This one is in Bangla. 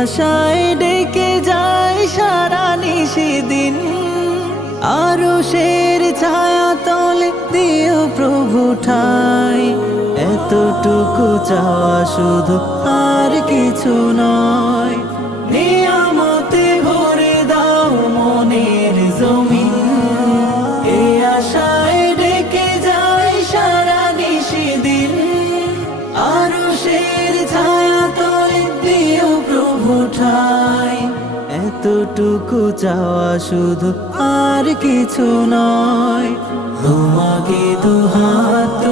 আশায় ডেকে যায় সারা নিশিদিন, আরশের ছায়া তলে দিও প্রভু ঠাই। এতটুকু চাওয়া শুধু, আর কিছু নয়। নিয়ামতে ভরে দাও মনের জমিন, এ আশায় ডেকে যায় সারা নিশিদিন, আরশের ছায়া তলে দিও প্রভু ঠাই। এতটুকু চাওয়া শুধু, আর কিছু নয়। তোমাকে দুহাত